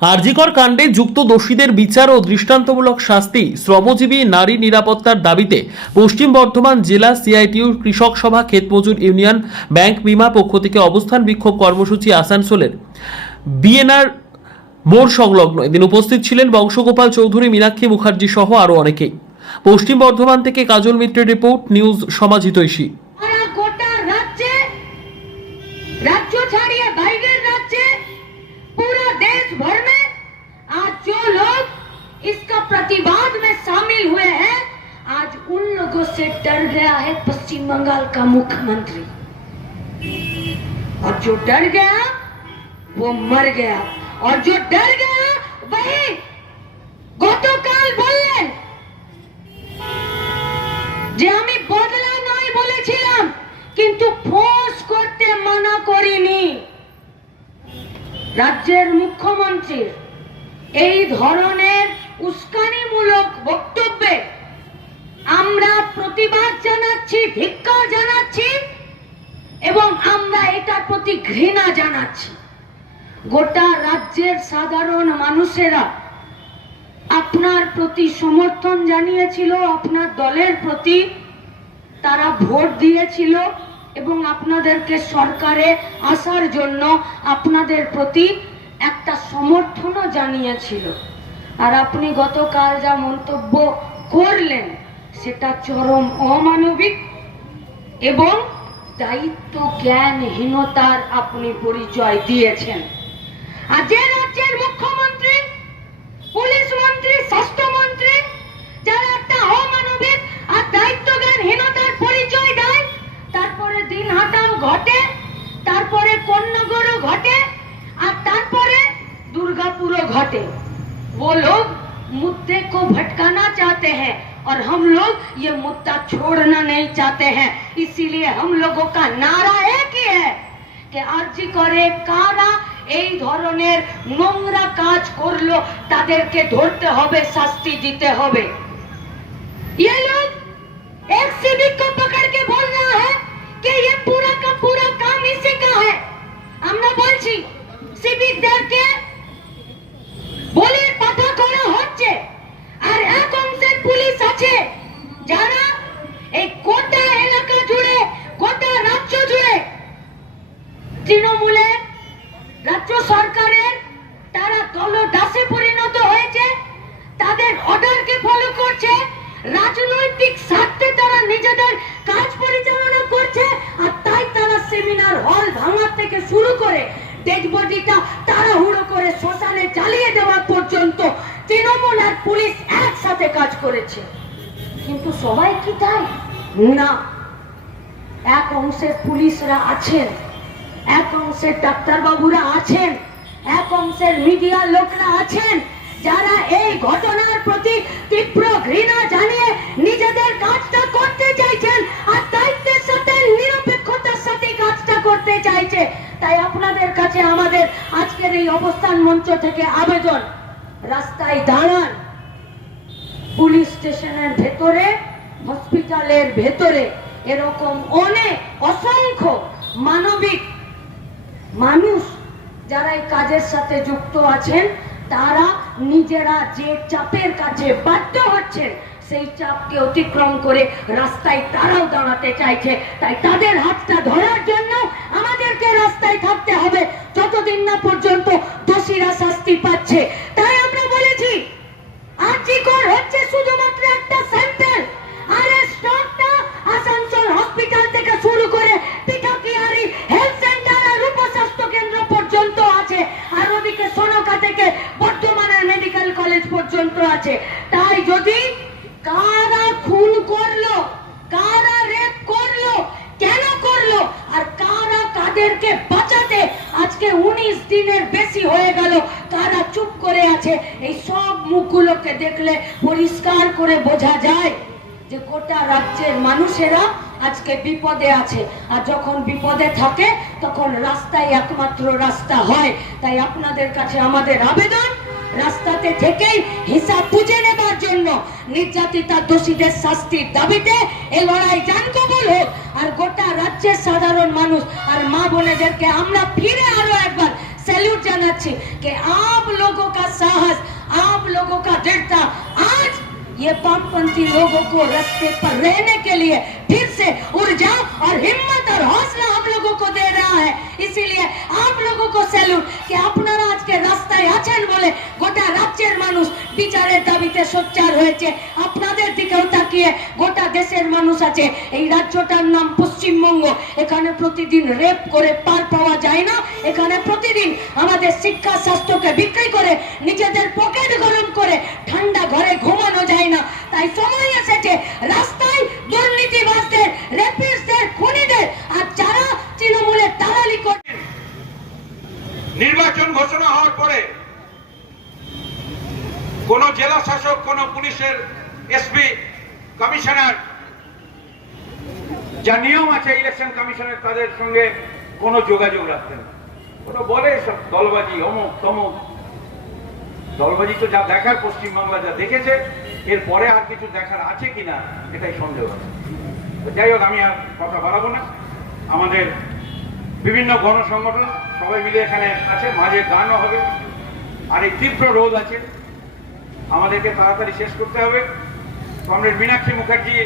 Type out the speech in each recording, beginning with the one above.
আরজিকর কাণ্ডে যুক্ত দোষীদের বিচার ও দৃষ্টান্তমূলক শাস্তি শ্রমজীবী নারী নিরাপত্তার দাবিতে পশ্চিম বর্ধমান জেলা সিআইটিউর কৃষক সভা ক্ষেতমজুর ইউনিয়ন ব্যাংক বিমা পক্ষ থেকে অবস্থান বিক্ষোভ কর্মসূচি আসানসোলের বিএনআর মোড় সংলগ্ন। এদিন উপস্থিত ছিলেন বংশগোপাল চৌধুরী, মীনাক্ষী মুখার্জি সহ আরও অনেকেই। পশ্চিম বর্ধমান থেকে কাজল মিত্রের রিপোর্ট, নিউজ সমাজিতৈষী। डर गया है पश्चिम बंगाल का मुख्यमंत्री और जो डर गया वो मर गया और जो डर गया वही গতকাল বললেন যে আমি বদলা নয় বলেছিলাম কিন্তু ফোর্স করতে মানা করিনি রাজ্যের মুখ্যমন্ত্রীর এই ধরনের উস্কানিমূলক বক্তব্যে আমরা প্রতিবাদ জানাচ্ছি ধিক্কার জানাচ্ছি এবং আমরা এটার প্রতি ঘৃণা জানাচ্ছি। গোটা রাজ্যের সাধারণ মানুষেরা আপনার প্রতি সমর্থন জানিয়েছিল, আপনার দলের প্রতি তারা ভোট দিয়েছিল এবং আপনাদেরকে সরকারে আসার জন্য আপনাদের প্রতি একটা সমর্থনও জানিয়েছিল। আর আপনি গতকাল যা মন্তব্য করলেন সেটা চরম অমানবিক এবং দায়িত্ব জ্ঞানহীনতার আপনি পরিচয় দিয়েছেন আর যে রাজ্যের মুখ্যমন্ত্রী পুলিশ মন্ত্রী স্বাস্থ্যমন্ত্রী যারা একটা অমানবিক আর দায়িত্বজ্ঞানহীনতার পরিচয় দেয় তারপরে দিন হাটাও ঘটে তারপরে কন্যাগরও ঘটে আর তারপরে दुर्गापुरो घटे वो लोग मुद्दे को भटकाना चाहते हैं और हम लोग ये मुद्दा छोड़ना नहीं चाहते हैं इसीलिए हम लोगों का नारा एक ही है যে আর্জি করে কারা এই ধরনের নোংরা কাজ করলো তাদেরকে ধরতে হবে শাস্তি দিতে হবে ये लोग एक सिविक को पकड़ के बोल रहा है कि ये पूरा का पूरा काम इसी का है একসাথে কাজ করেছে। কিন্তু সবাই কি তাই? না। এক অংশের পুলিশরা আছেন, এক অংশের ডাক্তারবাবুরা আছেন, এক অংশের মিডিয়া লোকরা আছেন, যারা এই ঘটনার প্রতি তীব্র ঘৃণা জানিয়ে নিজেদের কাজটা করতে চাইছেন আর দায়িত্বের সাথে, নিরপেক্ষতার সাথে কাজটা করতে চাইছে। তাই আপনাদের কাছে আমাদের আজকের এই অবস্থান মঞ্চ থেকে আবেদন। রাস্তায় দাঁড়ান। পুলিশ স্টেশনের ভেতরে, হসপিটালের ভেতরে এরকম অনেক অসংখ্য মানবিক মানুষ যারা এই কাজের সাথে যুক্ত আছেন, তারা নিজেরা যে চাপের কাছে বাধ্য হচ্ছেন, সেই চাপকে অতিক্রম করে রাস্তায় তারাও দাঁড়াতে চাইছে। তাই তাদের হাতটা ধরার জন্য আমাদেরকে রাস্তায় থাকতে হবে। যতদিন না পর্যন্ত দোষীরা শাস্তি পাচ্ছে কেন্দ্র পর্যন্ত আছে। আর ওদিকে সোনকা থেকে বর্ধমানের মেডিকেল কলেজ পর্যন্ত আছে। তাই যদি কারা খুন করল কারা রেপ করল কেন করল আর কারা কাদেরকে বাঁচাতে আজকে উনিশ দিনের বেশি হয়ে গেল কারা চুপ করে আছে। এই সব মুখগুলোকে দেখলে পরিষ্কার করে বোঝা যায় যে গোটা রাজ্যের মানুষেরা আজকে বিপদে আছে। আর যখন বিপদে থাকে, তখন রাস্তায় একমাত্র রাস্তা হয়। তাই আপনাদের কাছে আমাদের আবেদন, রাস্তাতে থেকেই হিসাব বুঝে নেবার জন্য নির্যাতিতা দোষীদের শাস্তির দাবিতে এ লড়াই জান কবল হোক। আর গোটা রাজ্যের সাধারণ মানুষ আর মা বোনেদেরকে আমরা ফিরে सैल्यूट জানাচ্ছি कि आप लोगों का साहस आप लोगों का दृढ़ता आज ये वामपंथी लोगों को रास्ते पर रहने के लिए फिर से ऊर्जा और हिम्मत और हौसला हम लोगों को दे रहा है इसीलिए आप लोगों को सैल्यूट कि আপনারা আজকে রাস্তায় আছেন বলে গোটা রাজ্যের মানুষ বিচারের দাবিতে সোচ্চার হয়েছে আপনাদের দিকেও তাকিয়ে গোটা দেশের মানুষ আছে। এই রাজ্যটার নাম পশ্চিমবঙ্গ। এখানে প্রতিদিন রেপ করে পার পাওয়া যায় না। এখানে প্রতিদিন আমাদের শিক্ষা স্বাস্থ্যকে বিক্রি করে নিজেদের পকেট গরম করে ঠান্ডা ঘরে ঘুমানো যায় না। তাই সময় এসেছে রাস্তায় দুর্নীতিবাজদের, রেপিস্টদের, খুনিদের আর যারা তৃণমূলের দালালি করে নির্বাচন ঘোষণা হওয়ার পরে কোন জেলা শাসক কোন পুলিশের এসপি কমিশনার, যা নিয়ম আছে ইলেকশন কমিশনের, তাদের সঙ্গে কোনো যোগাযোগ রাখতেন। ওরা বলে সব দলবাজি, অমুক, তমুক। দলবাজি তো যা দেখার, পশ্চিমবাংলা যা দেখেছে এরপরে আর কিছু দেখার আছে কিনা, এটাই সন্দেহ আছে। যাই হোক, আমি আর কথা বাড়াবো না। আমাদের বিভিন্ন গণসংগঠন সবাই মিলে এখানে আছে, মাঝে গানও হবে। আর এই তীব্র রোদ আছে। আমাদেরকে তাড়াতাড়ি শেষ করতে হবে। কমরেড মীনাক্ষী মুখার্জি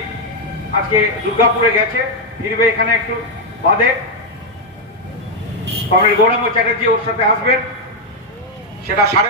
আজকে দুর্গাপুরে গেছে। ফিরবে এখানে একটু বাদে। কমরেড গৌরাঙ্গ চ্যাটার্জি ওর সাথে আসবেন। সেটা সাড়ে